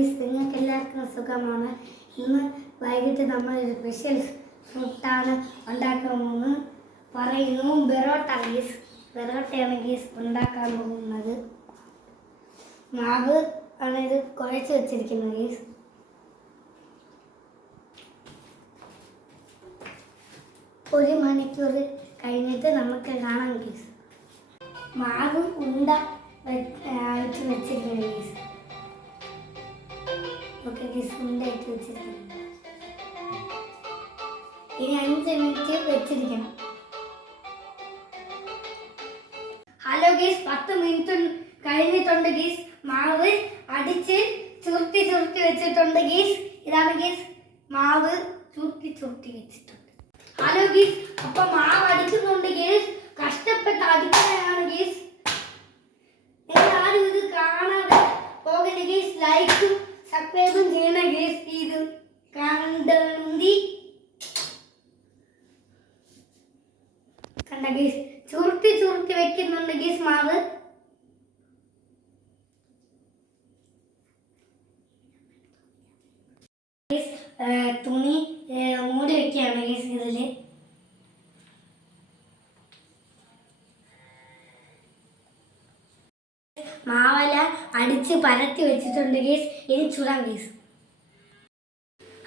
ഗീസ്, നിങ്ങൾക്ക് എല്ലാവർക്കും സുഖമാണ്. ഇന്ന് വൈകിട്ട് നമ്മളൊരു സ്പെഷ്യൽ ഫുഡാണ് ഉണ്ടാക്കാൻ പോകുന്നത്. പറയുന്നു ബെറോട്ട ഗീസ്. ബെറോട്ടയാണ് ഗീസ് ഉണ്ടാക്കാൻ പോകുന്നത്. മാവ് ആണ് ഇത് കുഴച്ച് വെച്ചിരിക്കുന്നത് ഗീസ്. ഒരു മണിക്കൂർ കഴിഞ്ഞിട്ട് നമുക്ക് കാണാം ഗീസ്. മാവ് ആയിട്ട് വെച്ചിരിക്കുന്നത് ഗീസ്. ഓക്കെ ഗീസ്, ഉണ്ടായിട്ട് വെച്ചിരിക്കണം. ഇനി 5 മിനിറ്റ് വെച്ചിരിക്കണം. ഹലോ ഗീസ്, 10 മിനിറ്റ് കഴിഞ്ഞിട്ടുണ്ട് ഗീസ്. മാവ് അടിച്ച് ചുരുട്ടി വെച്ചിട്ടുണ്ട് ഗീസ്. ഇതാണ് ഗീസ് മാവ് ചുരുട്ടി വെച്ചിട്ടുണ്ട്. ഹലോ ഗീസ്, അപ്പൊ മാവ് അടിക്കുന്നുണ്ട് ഗീസ്. കഷ്ടപ്പെട്ട് അടിക്കുന്നതാണ് ഗീസ്. എല്ലാവരും ഇത് കാണാതെ പോകരുത് ഗീസ്. ലൈക്കും സബ്സ്ക്രൈബും ചെയ്യണം ഗീസ്. ഇത് കണ്ട ഗീസ്, ചുരുട്ടി വെക്കുന്നുണ്ട് ഗീസ് മാവ്. തുണി മൂടി വെക്കുകയാണ് ഗീസ്. ഇതില് മാവല അടിച്ച് പരത്തി വെച്ചിട്ടുണ്ട് ഗീസ്. ഇനി ചുടാം ഗീസ്.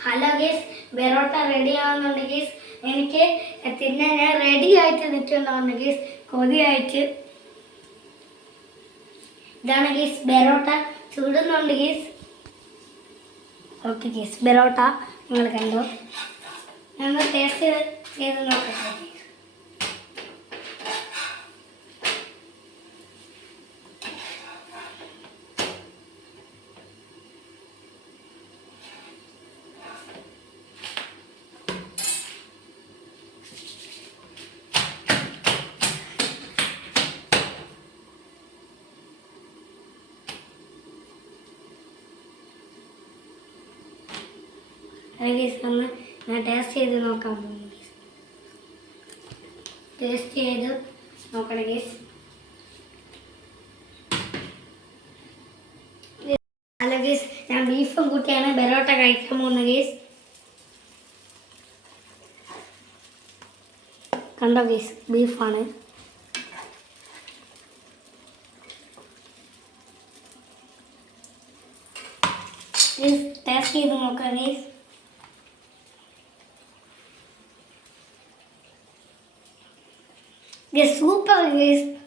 ഹലോ ഗീസ്, ബെറോട്ട റെഡി ആവുന്നുണ്ട് ഗീസ്. എനിക്ക് തിന്നാൻ ഞാൻ റെഡി ആയിട്ട് നിൽക്കുന്നുണ്ട് ഗീസ്. കൊതിയായിട്ട്. ഇതാണ് ഗീസ് ബെറോട്ട ചുടുന്നുണ്ട് ഗീസ്. ഓക്കെ ഗീസ്, ബെറോട്ട നിങ്ങൾ കണ്ടോ. ഞങ്ങൾ ടേസ്റ്റ് ചെയ്ത് നോക്കട്ടെ. ഒന്ന് ഞാൻ ടേസ്റ്റ് ചെയ്ത് നോക്കാൻ പോകുന്നു. ടേസ്റ്റ് ചെയ്ത് നോക്കണം ഗീസ്. ഹലോ ഗീസ്, ഞാൻ ബീഫും കൂട്ടിയാണ് ബെറോട്ട കഴിക്കാൻ പോകുന്നത് ഗീസ്. കണ്ടോ ഗീസ്, ബീഫാണ്. ടേസ്റ്റ് ചെയ്ത് നോക്കാം ഗീസ്. Super guys.